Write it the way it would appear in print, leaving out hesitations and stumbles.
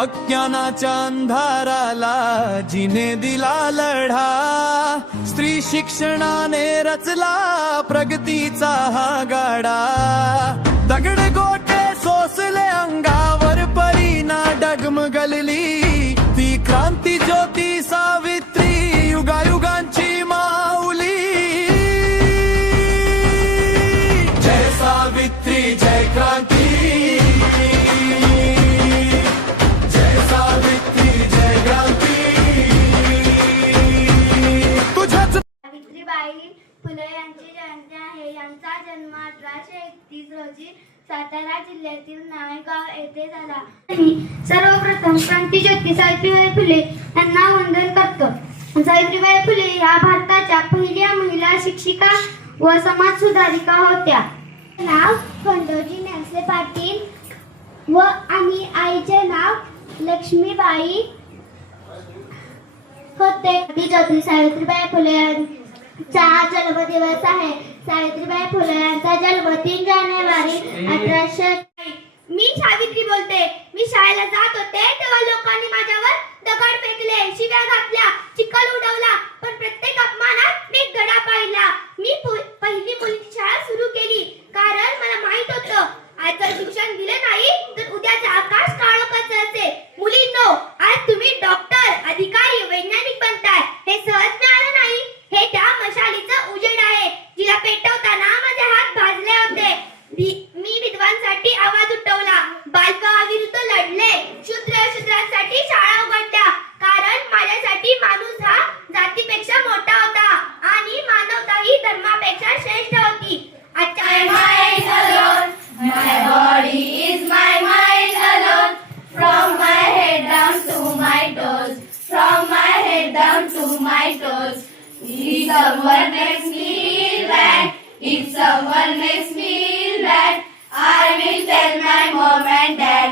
अज्ञानाच्या अंधाराला जिने दिला लढा, स्त्री शिक्षणाने रचला प्रगतीचा हा गाडा. दगड गोटे सोसले अंगावर, परीना डगमगलली ती क्रांती ज्योती सावित्री, युगायुगांची माऊली. जय सावित्री जय क्रांती, फुले यांची जयंती आहे. यांचा जन्म 1831 रोजी सातारा जिल्ह्यातील नायगाव येथे झाला. सर्वप्रथम क्रांतीज्योती सावित्रीबाई फुले यांना वंदन करतो. सावित्रीबाई फुले या भारताच्या पहिल्या महिला शिक्षिका व समाज सुधारिका होत्या. नाव खंडोजी नेल्से पाटील व आणि आईचे नाव लक्ष्मीबाई होते. ज्योती सावित्रीबाई फुले चा जन्मदिवस आहे. सावित्रीबाई फुले यांचा जन्म 3 जानेवारी 1800. मी सावित्री बोलते. मी शाळेला जात होते तेव्हा लोकांनी माझ्यावर दगड फेकले, शिव्या घातल्या, चिखल उडवला, पण प्रत्येक अपमानात मी धडा पाहिला. मी पहिली मुलीची शाळा सुरू केली, कारण मला माहित होतं आज जर शिक्षण दिले नाही तर उद्याचे आकाश काळोखाचे असेल. मुलींनो, आज तुम्ही डॉक्टर, अधिकारी, वैज्ञानिक बनताय. हे सहज मिळालं नाही, हे त्या मशालीचं उजेड आहे जिला पेटवताना माझे हात भाजले होते. मी विद्वांसाठी आवाज उठवला, बालविरुद्ध लढले, शूद्रांसाठी शाळा उघडल्या, कारण माझ्यासाठी माणूस हा जातीपेक्षा मोठा होता आणि मानवता ही धर्मापेक्षा श्रेष्ठ होती. My body is my mind alone, from my head down to my toes, from my head down to my toes. If someone makes me feel bad, if someone makes me feel bad, I will tell my mom and dad.